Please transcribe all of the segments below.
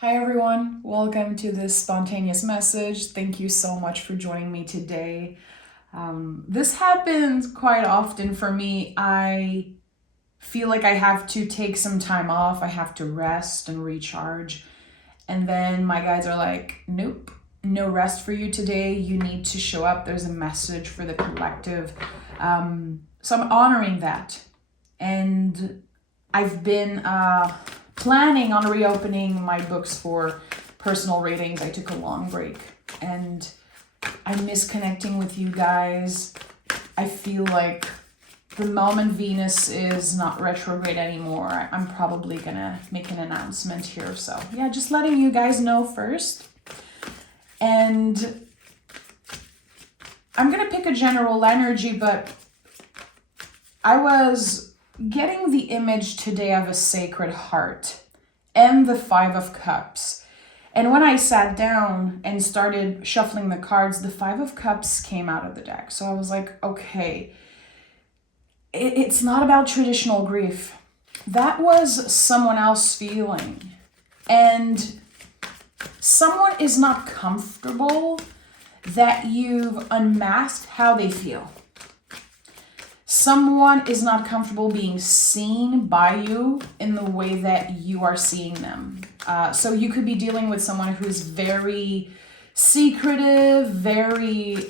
Hi everyone, welcome to this spontaneous message. Thank you so much for joining me today. This happens quite often for me. I feel like I have to take some time off, I have to rest and recharge. And then my guides are like, nope, no rest for you today. You need to show up. There's a message for the collective. So I'm honoring that. And I've been planning on reopening my books for personal readings. I took a long break and I miss connecting with you guys. I feel like the moment Venus is not retrograde anymore, I'm probably gonna make an announcement here. So yeah, just letting you guys know first. And I'm gonna pick a general energy, but I was getting the image today of a sacred heart and the Five of Cups. And when I sat down and started shuffling the cards, the Five of Cups came out of the deck. So I was like, okay, it's not about traditional grief. That was someone else feeling. And someone is not comfortable that you've unmasked how they feel. Someone is not comfortable being seen by you in the way that you are seeing them. So you could be dealing with someone who's very secretive, very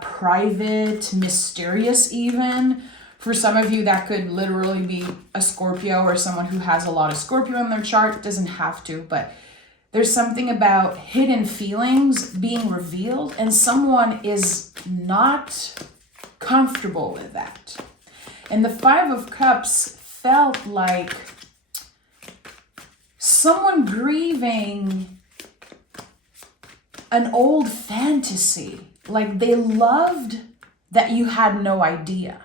private, mysterious even. For some of you, that could literally be a Scorpio or someone who has a lot of Scorpio in their chart. It doesn't have to, but there's something about hidden feelings being revealed, and someone is not comfortable with that. And the Five of Cups felt like someone grieving an old fantasy. Like they loved that you had no idea.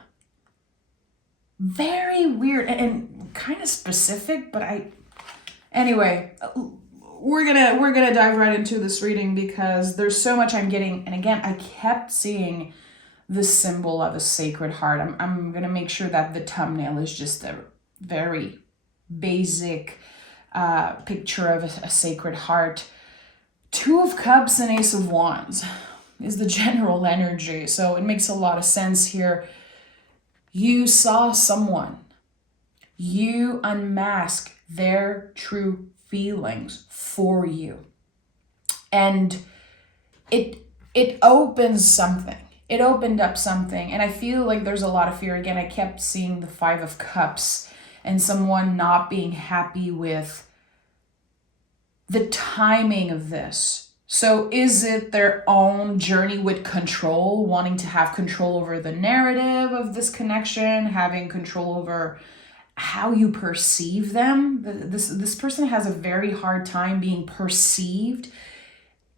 Very weird and kind of specific, but anyway, we're gonna dive right into this reading because there's so much I'm getting. And again, I kept seeing the symbol of a sacred heart. I'm gonna make sure that the thumbnail is just a very basic picture of a sacred heart. Two of Cups and Ace of Wands is the general energy, so it makes a lot of sense here. You saw someone, you unmask their true feelings for you, and it opens something. It opened up something, and I feel like there's a lot of fear. Again, I kept seeing the Five of Cups and someone not being happy with the timing of this. So is it their own journey with control, wanting to have control over the narrative of this connection, having control over how you perceive them? This person has a very hard time being perceived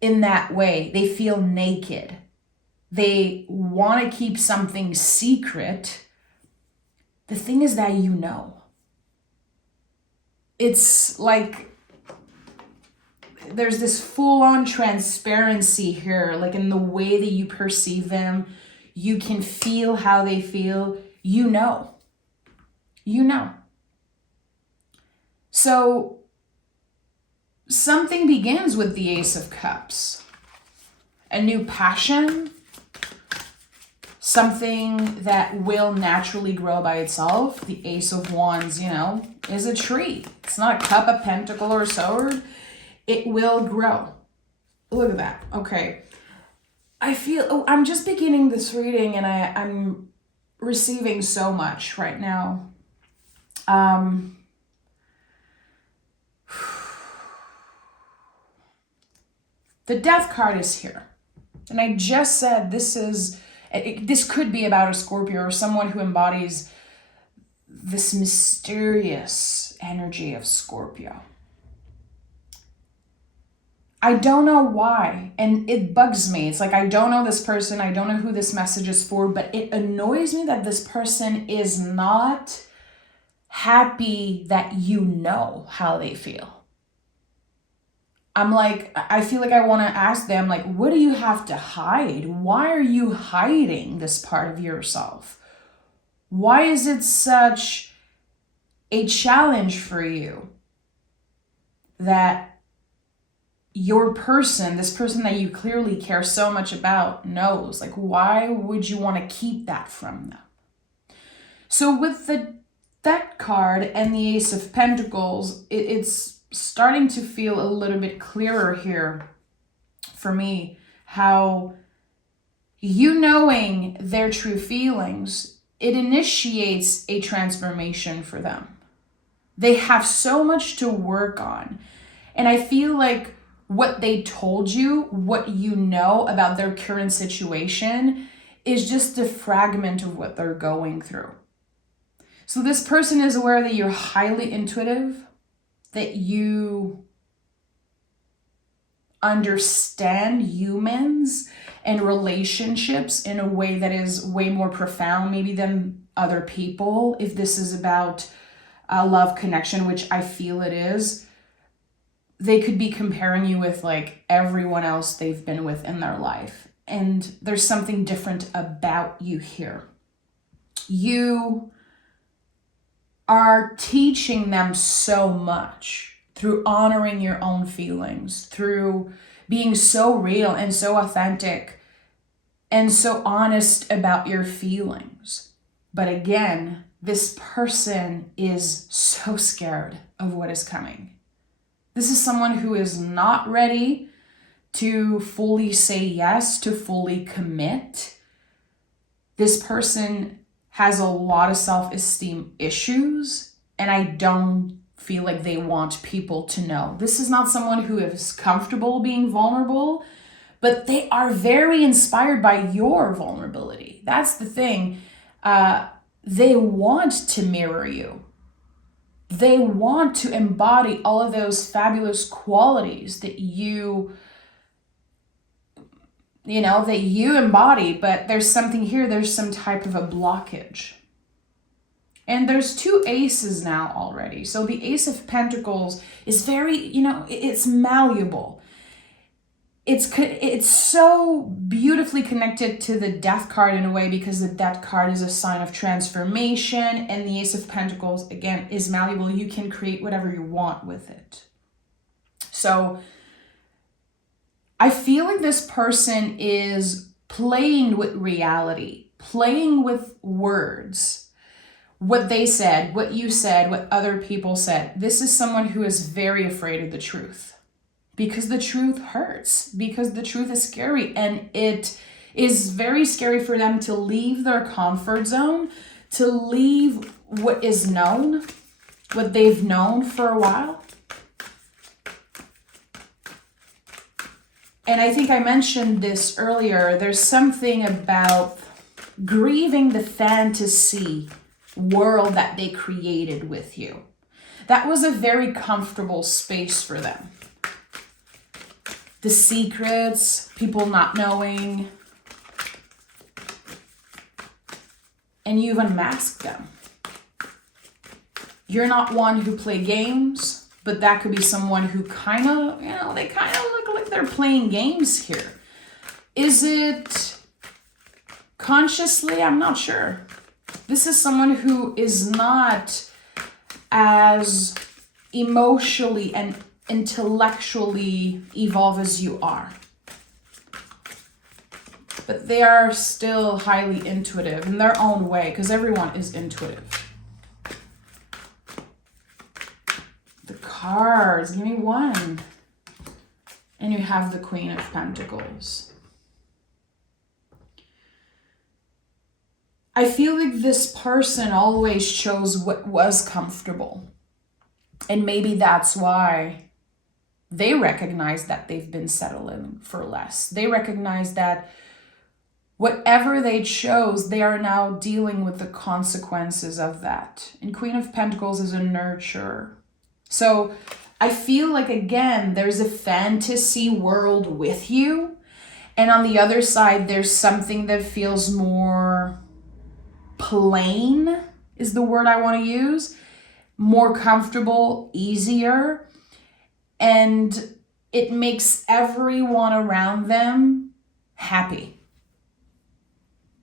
in that way. They feel naked. They want to keep something secret. The thing is that you know. It's like there's this full-on transparency here, like in the way that you perceive them. You can feel how they feel. You know. You know. So something begins with the Ace of Cups. A new passion. Something that will naturally grow by itself. The Ace of Wands, is a tree. It's not a cup, a pentacle, or a sword. It will grow. Look at that. Okay. I'm just beginning this reading and I'm receiving so much right now. The Death card is here. And I just said this could be about a Scorpio or someone who embodies this mysterious energy of Scorpio. I don't know why, and it bugs me. It's like, I don't know this person, I don't know who this message is for, but it annoys me that this person is not happy that you know how they feel. I'm like, I feel like I want to ask them, like, what do you have to hide? Why are you hiding this part of yourself? Why is it such a challenge for you that your person, this person that you clearly care so much about, knows. Like, why would you want to keep that from them? So with the Death card and the Ace of Pentacles, it's starting to feel a little bit clearer here for me, how you knowing their true feelings, it initiates a transformation for them. They have so much to work on. And I feel like what they told you, what you know about their current situation, is just a fragment of what they're going through. So this person is aware that you're highly intuitive, that you understand humans and relationships in a way that is way more profound maybe than other people. If this is about a love connection, which I feel it is, they could be comparing you with like everyone else they've been with in their life. And there's something different about you here. You are teaching them so much through honoring your own feelings, through being so real and so authentic and so honest about your feelings. But again, this person is so scared of what is coming. This is someone who is not ready to fully say yes, to fully commit. This person has a lot of self-esteem issues, and I don't feel like they want people to know. This is not someone who is comfortable being vulnerable, but they are very inspired by your vulnerability. That's the thing. They want to mirror you. They want to embody all of those fabulous qualities that you embody, but there's something here, there's some type of a blockage. And there's two aces now already. So the Ace of Pentacles is very, it's malleable. It's so beautifully connected to the Death card in a way, because the Death card is a sign of transformation, and the Ace of Pentacles, again, is malleable. You can create whatever you want with it. So I feel like this person is playing with reality, playing with words, what they said, what you said, what other people said. This is someone who is very afraid of the truth, because the truth hurts, because the truth is scary, and it is very scary for them to leave their comfort zone, to leave what is known, what they've known for a while. And I think I mentioned this earlier, there's something about grieving the fantasy world that they created with you. That was a very comfortable space for them. The secrets, people not knowing, and you've unmasked them. You're not one who play games, but that could be someone who kind of, they kind of look like they're playing games here. Is it consciously? I'm not sure. This is someone who is not as emotionally and intellectually evolved as you are. But they are still highly intuitive in their own way, because everyone is intuitive. The cards, give me one. And you have the Queen of Pentacles. I feel like this person always chose what was comfortable. And maybe that's why they recognize that they've been settling for less. They recognize that whatever they chose, they are now dealing with the consequences of that. And Queen of Pentacles is a nurturer. So I feel like, again, there's a fantasy world with you. And on the other side, there's something that feels more plain, is the word I want to use. More comfortable, easier. And it makes everyone around them happy.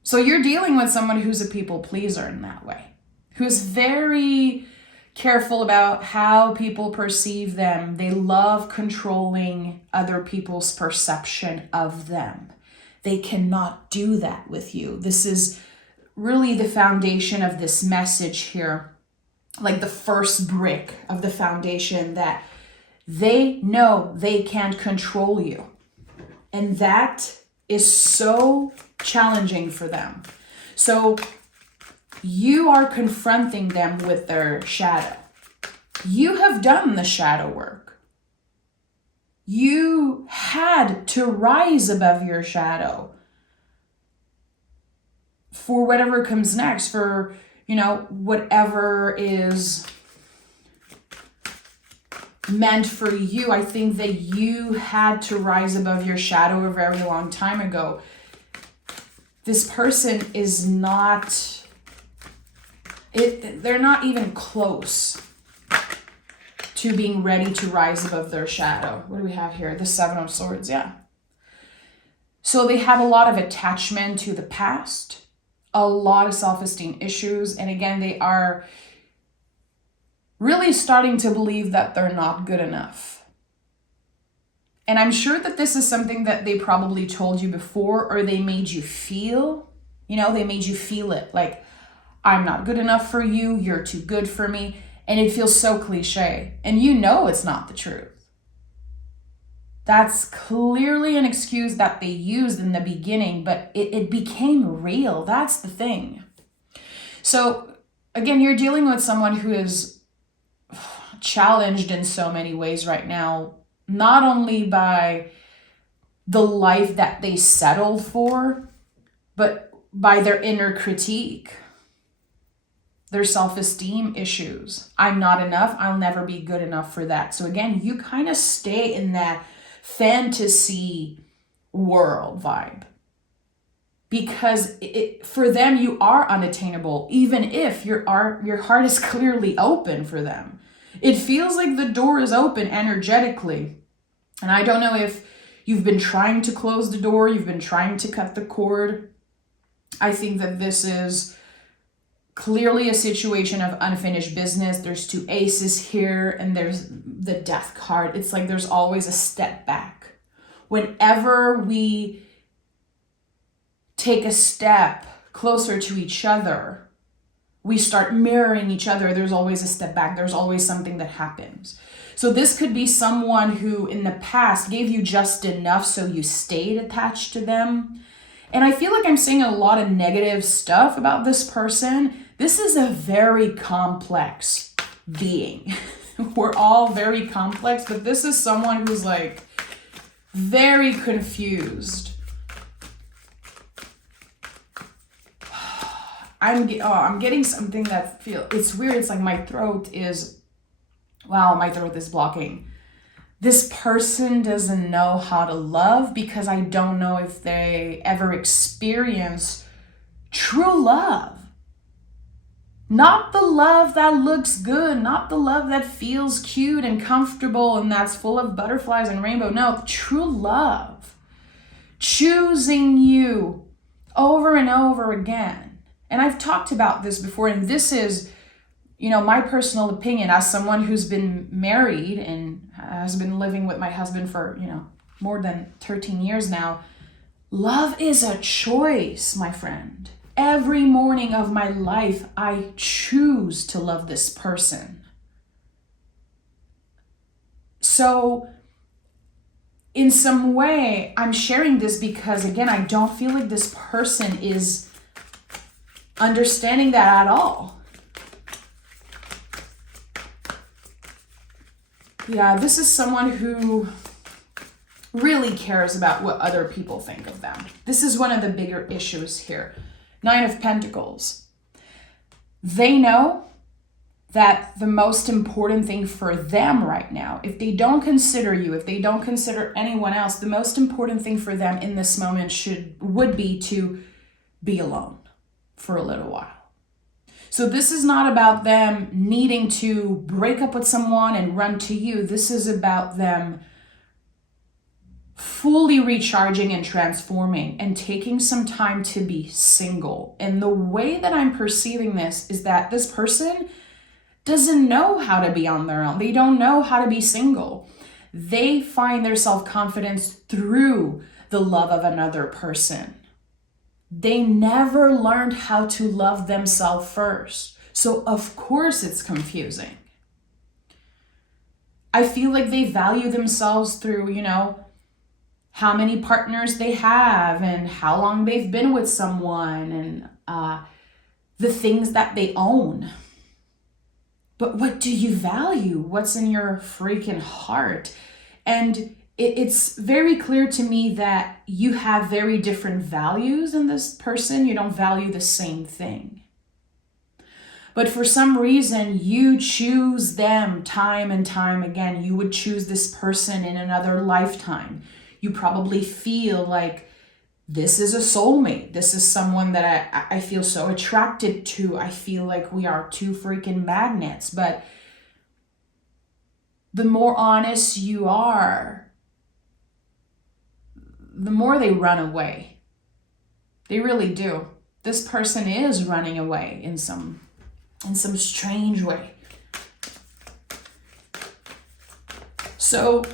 So you're dealing with someone who's a people pleaser in that way, who's very, careful about how people perceive them. They love controlling other people's perception of them. They cannot do that with you. This is really the foundation of this message here, like the first brick of the foundation, that they know they can't control you. And that is so challenging for them. So you are confronting them with their shadow. You have done the shadow work. You had to rise above your shadow for whatever comes next, for, whatever is meant for you. I think that you had to rise above your shadow a very long time ago. This person is not, they're not even close to being ready to rise above their shadow. What do we have here? The Seven of Swords, yeah. So they have a lot of attachment to the past, a lot of self-esteem issues, and again, they are really starting to believe that they're not good enough. And I'm sure that this is something that they probably told you before, or they made you feel, they made you feel it, like, I'm not good enough for you, you're too good for me. And it feels so cliche. And it's not the truth. That's clearly an excuse that they used in the beginning, but it became real. That's the thing. So again, you're dealing with someone who is challenged in so many ways right now, not only by the life that they settled for, but by their inner critique, their self-esteem issues. I'm not enough. I'll never be good enough for that. So again, you kind of stay in that fantasy world vibe, because for them, you are unattainable, even if your heart is clearly open for them. It feels like the door is open energetically. And I don't know if you've been trying to close the door, you've been trying to cut the cord. I think that this is clearly a situation of unfinished business. There's two aces here, and there's the death card. It's like there's always a step back. Whenever we take a step closer to each other, we start mirroring each other. There's always a step back. There's always something that happens. So this could be someone who in the past gave you just enough so you stayed attached to them. And I feel like I'm saying a lot of negative stuff about this person. This is a very complex being. We're all very complex, but this is someone who's like very confused. I'm getting something that it's weird. It's like my throat is blocking. This person doesn't know how to love, because I don't know if they ever experience true love. Not the love that looks good, not the love that feels cute and comfortable and that's full of butterflies and rainbow. No, true love. Choosing you over and over again. And I've talked about this before, and this is, my personal opinion as someone who's been married and has been living with my husband for, more than 13 years now. Love is a choice, my friend. Every morning of my life, I choose to love this person. So in some way, I'm sharing this because, again, I don't feel like this person is understanding that at all. Yeah, this is someone who really cares about what other people think of them. This is one of the bigger issues here. 9 of Pentacles. They know that the most important thing for them right now, if they don't consider you, if they don't consider anyone else, the most important thing for them in this moment would be to be alone for a little while. So this is not about them needing to break up with someone and run to you. This is about them fully recharging and transforming and taking some time to be single. And the way that I'm perceiving this is that this person, doesn't know how to be on their own. They don't know how to be single. They find their self-confidence through the love of another person. They never learned how to love themselves first. So of course it's confusing. I feel like they value themselves through, how many partners they have and how long they've been with someone and the things that they own. But what do you value? What's in your freaking heart? And it's very clear to me that you have very different values in this person. You don't value the same thing. But for some reason, you choose them time and time again. You would choose this person in another lifetime. You probably feel like this is a soulmate. This is someone that I feel so attracted to. I feel like we are two freaking magnets. But the more honest you are, the more they run away. They really do. This person is running away in some strange way. So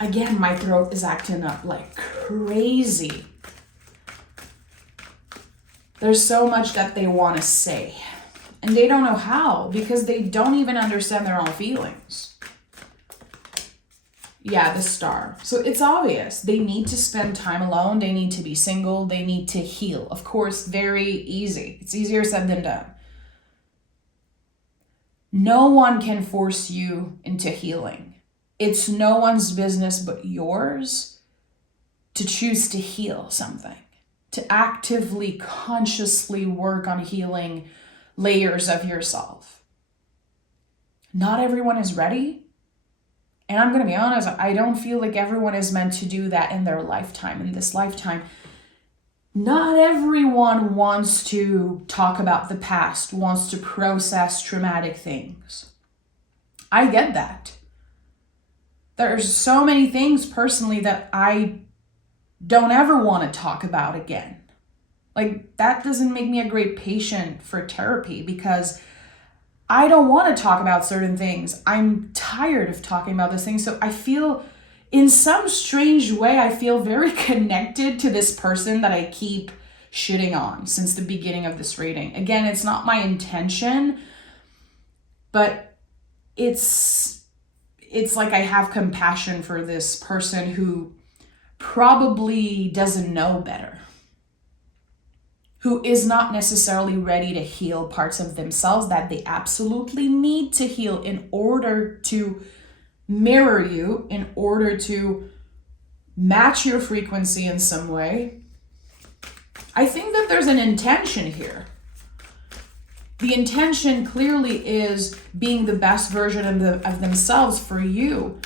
again, my throat is acting up like crazy. There's so much that they want to say, and they don't know how because they don't even understand their own feelings. Yeah, the star. So it's obvious. They need to spend time alone. They need to be single. They need to heal. Of course, very easy. It's easier said than done. No one can force you into healing. It's no one's business but yours to choose to heal something, to actively, consciously work on healing layers of yourself. Not everyone is ready. And I'm going to be honest, I don't feel like everyone is meant to do that in their lifetime, in this lifetime. Not everyone wants to talk about the past, wants to process traumatic things. I get that. There's so many things personally that I don't ever want to talk about again. Like, that doesn't make me a great patient for therapy because I don't want to talk about certain things. I'm tired of talking about those things. So I feel, in some strange way, I feel very connected to this person that I keep shitting on since the beginning of this reading. Again, it's not my intention, but it's like I have compassion for this person who probably doesn't know better, who is not necessarily ready to heal parts of themselves that they absolutely need to heal in order to mirror you, in order to match your frequency in some way. I think that there's an intention here. The intention clearly is being the best version of themselves for you,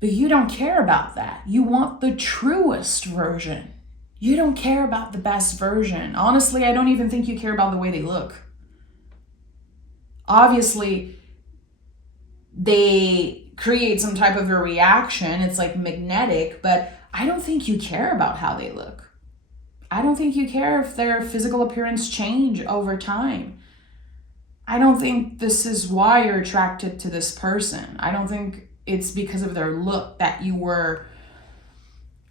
but you don't care about that. You want the truest version. You don't care about the best version. Honestly, I don't even think you care about the way they look. Obviously, they create some type of a reaction. It's like magnetic, but I don't think you care about how they look. I don't think you care if their physical appearance change over time. I don't think this is why you're attracted to this person. I don't think it's because of their look that you were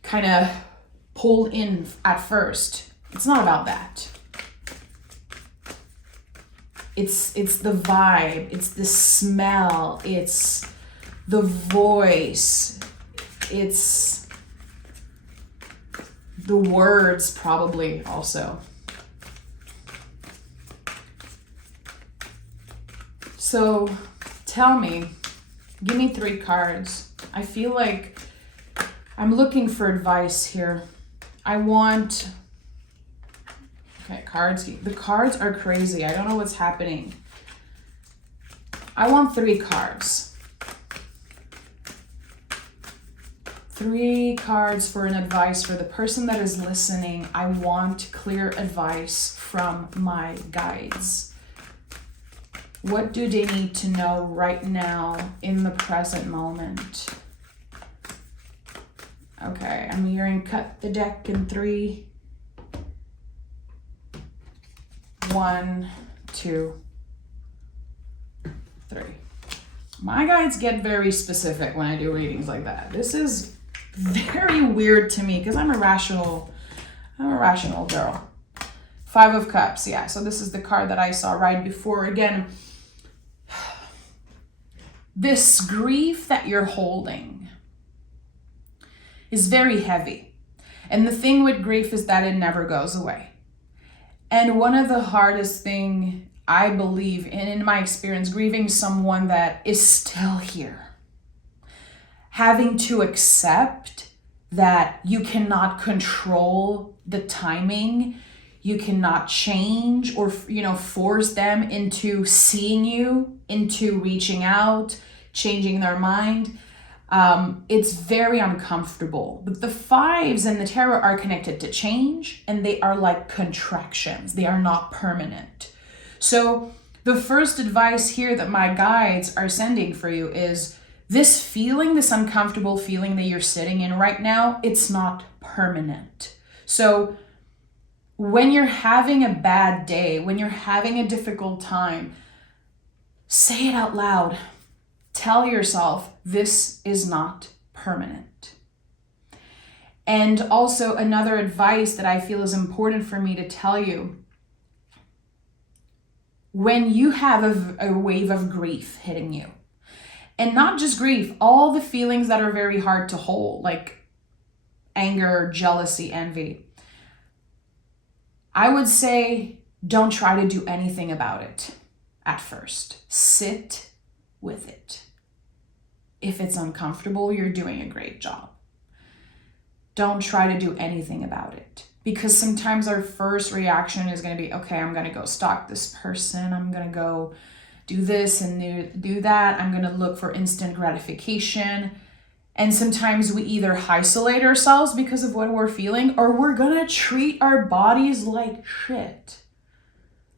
kind of pulled in at first. It's not about that. It's the vibe, it's the smell, it's the voice, it's the words probably also. So tell me, give me 3 cards. I feel like I'm looking for advice here. Okay, cards. The cards are crazy. I don't know what's happening. I want 3 cards. 3 cards for an advice for the person that is listening. I want clear advice from my guides. What do they need to know right now in the present moment? Okay, I'm hearing cut the deck in 3. 1, 2. 3. My guides get very specific when I do readings like that. This is very weird to me because I'm a rational girl. 5 of Cups, yeah. So this is the card that I saw right before. Again, this grief that you're holding is very heavy. And the thing with grief is that it never goes away. And one of the hardest thing I believe, and in my experience, grieving someone that is still here. Having to accept that you cannot control the timing, you cannot change or, force them into seeing you, into reaching out, changing their mind. It's very uncomfortable. But the 5s in the tarot are connected to change, and they are like contractions. They are not permanent. So the first advice here that my guides are sending for you is this feeling, this uncomfortable feeling that you're sitting in right now, it's not permanent. So when you're having a bad day, when you're having a difficult time, say it out loud. Tell yourself, this is not permanent. And also another advice that I feel is important for me to tell you, when you have a wave of grief hitting you, and not just grief, all the feelings that are very hard to hold, like anger, jealousy, envy, I would say don't try to do anything about it at first. Sit with it. If it's uncomfortable, you're doing a great job. Don't try to do anything about it. Because sometimes our first reaction is going to be, okay, I'm going to go stalk this person. I'm going to go do this and do that. I'm going to look for instant gratification. And sometimes we either isolate ourselves because of what we're feeling, or we're going to treat our bodies like shit.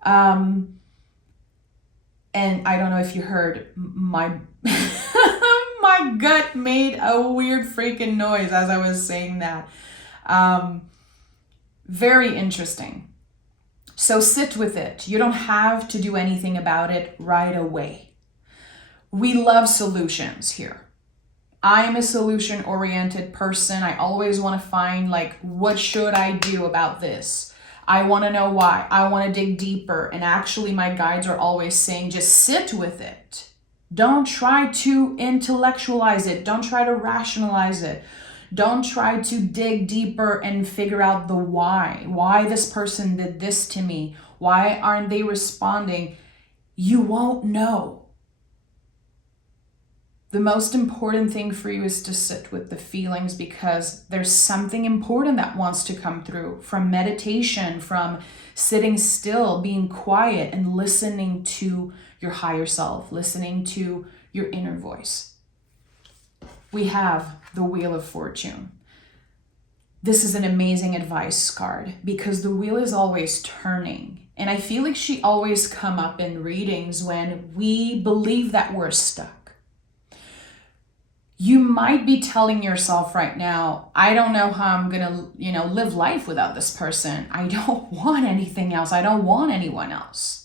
And I don't know if you heard my my gut made a weird freaking noise as I was saying that. Very interesting. So sit with it. You don't have to do anything about it right away. We love solutions here. I am a solution-oriented person. I always want to find, what should I do about this? I want to know why. I want to dig deeper. And actually, my guides are always saying, just sit with it. Don't try to intellectualize it. Don't try to rationalize it. Don't try to dig deeper and figure out the why. Why this person did this to me. Why aren't they responding? You won't know. The most important thing for you is to sit with the feelings, because there's something important that wants to come through from meditation, from sitting still, being quiet, and listening to your higher self, listening to your inner voice. We have the Wheel of Fortune. This is an amazing advice card because the wheel is always turning. And I feel like she always come up in readings when we believe that we're stuck. You might be telling yourself right now, I don't know how I'm going to, live life without this person. I don't want anything else. I don't want anyone else.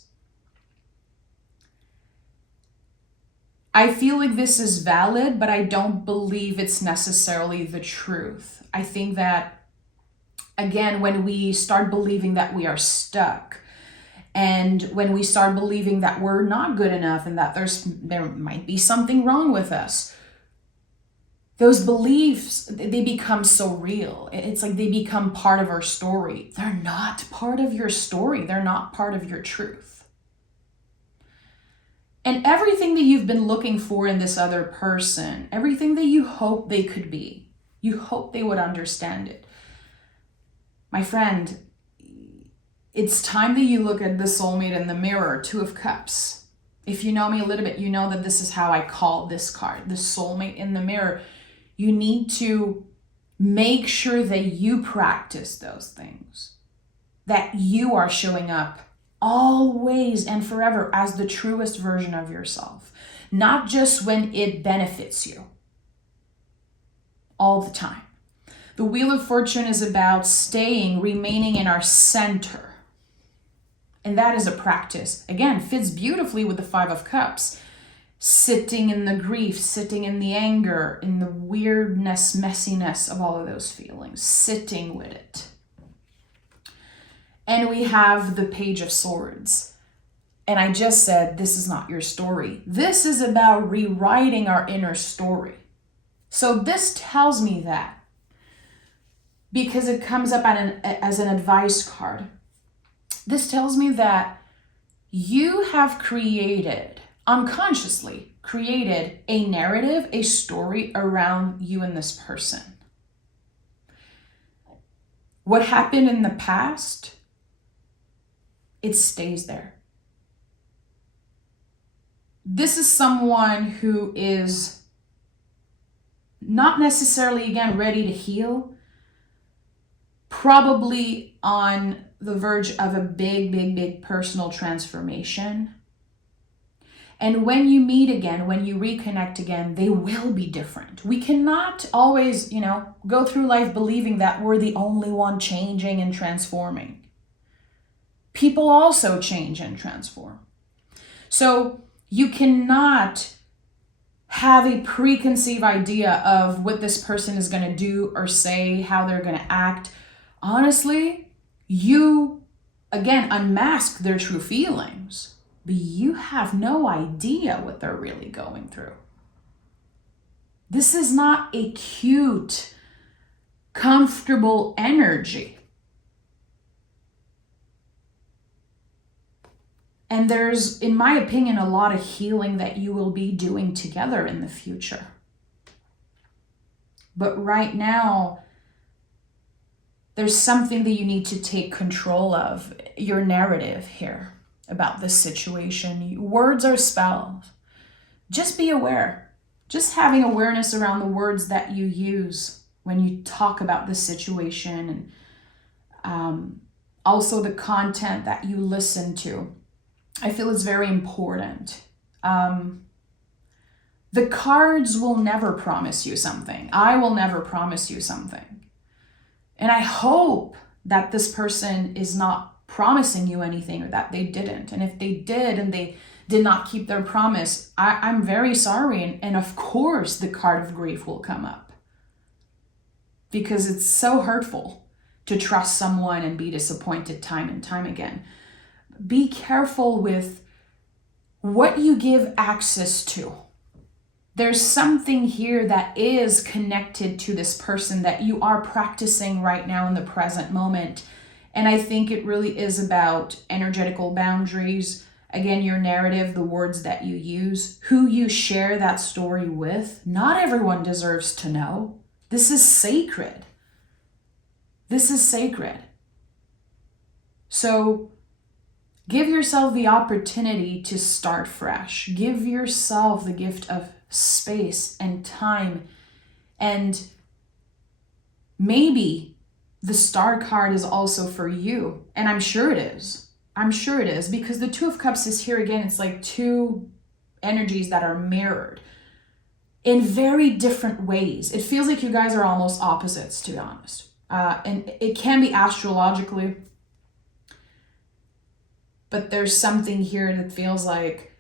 I feel like this is valid, but I don't believe it's necessarily the truth. I think that, again, when we start believing that we are stuck, and when we start believing that we're not good enough and that there might be something wrong with us, those beliefs, they become so real. It's like they become part of our story. They're not part of your story. They're not part of your truth. And everything that you've been looking for in this other person, everything that you hope they could be, you hope they would understand it. My friend, it's time that you look at the soulmate in the mirror, 2 of Cups. If you know me a little bit, you know that this is how I call this card, the soulmate in the mirror. You need to make sure that you practice those things, that you are showing up always and forever as the truest version of yourself, not just when it benefits you, all the time. The Wheel of Fortune is about remaining in our center. And that is a practice. Again, fits beautifully with the 5 of Cups. sitting in the grief, sitting in the anger, in the weirdness, messiness of all of those feelings, sitting with it. And we have the Page of Swords. And I just said, this is not your story. This is about rewriting our inner story. So this tells me that, because it comes up as an advice card. This tells me that you have unconsciously created a narrative, a story around you and this person. What happened in the past, it stays there. This is someone who is not necessarily, again, ready to heal, probably on the verge of a big personal transformation. And when you meet again, when you reconnect again, they will be different. We cannot always, go through life believing that we're the only one changing and transforming. People also change and transform. So you cannot have a preconceived idea of what this person is going to do or say, how they're going to act. Honestly, you, again, unmask their true feelings, but you have no idea what they're really going through. This is not a cute, comfortable energy. And there's, in my opinion, a lot of healing that you will be doing together in the future. But right now, there's something that you need to take control of, your narrative here about this situation. Words are spells. Just be aware. Just having awareness around the words that you use when you talk about the situation, and also the content that you listen to. I feel it's very important. The cards will never promise you something. I will never promise you something. And I hope that this person is not promising you anything, or that they didn't. And if they did and they did not keep their promise, I'm very sorry. And of course, the card of grief will come up, because it's so hurtful to trust someone and be disappointed time and time again. Be careful with what you give access to. There's something here that is connected to this person that you are practicing right now in the present moment. And I think it really is about energetical boundaries. Again, your narrative, the words that you use, who you share that story with. Not everyone deserves to know. This is sacred. This is sacred. So give yourself the opportunity to start fresh. Give yourself the gift of space and time. And maybe the Star card is also for you. And I'm sure it is. I'm sure it is, because the Two of Cups is here again. It's like two energies that are mirrored in very different ways. It feels like you guys are almost opposites, to be honest. And it can be astrologically, but there's something here that feels like,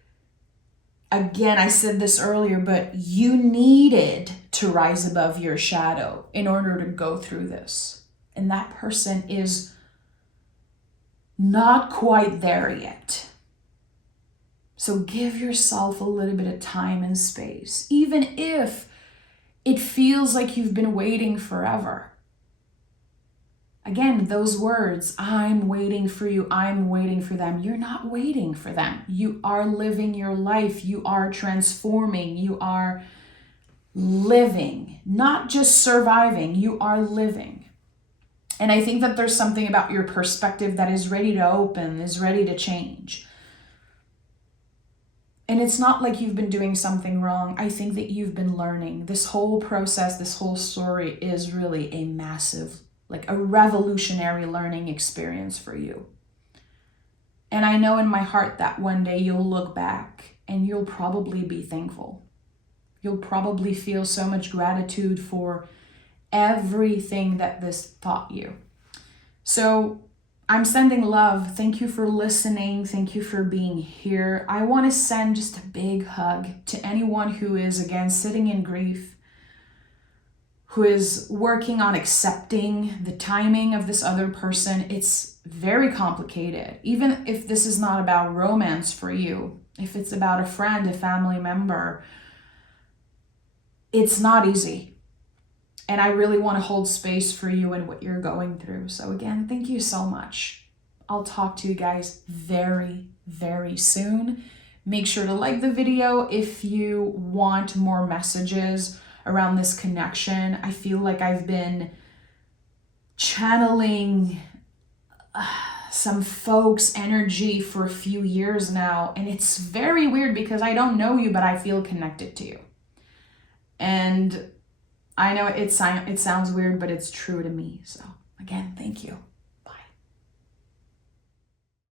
again, I said this earlier, but you needed to rise above your shadow in order to go through this. And that person is not quite there yet. So give yourself a little bit of time and space, even if it feels like you've been waiting forever. Again, those words, I'm waiting for you, I'm waiting for them. You're not waiting for them. You are living your life. You are transforming. You are living, not just surviving. You are living. And I think that there's something about your perspective that is ready to open, is ready to change. And it's not like you've been doing something wrong. I think that you've been learning. This whole process, this whole story is really a massive, like a revolutionary learning experience for you. And I know in my heart that one day you'll look back and you'll probably be thankful. You'll probably feel so much gratitude for everything that this taught you. So I'm sending love. Thank you for listening. Thank you for being here. I want to send just a big hug to anyone who is, again, sitting in grief, who is working on accepting the timing of this other person. It's very complicated. Even if this is not about romance for you, if it's about a friend, a family member, it's not easy. And I really want to hold space for you and what you're going through. So again, thank you so much. I'll talk to you guys very, very soon. Make sure to like the video if you want more messages around this connection. I feel like I've been channeling some folks' energy for a few years now, and it's very weird because I don't know you, but I feel connected to you. And I know it sounds weird, but it's true to me. So again, thank you.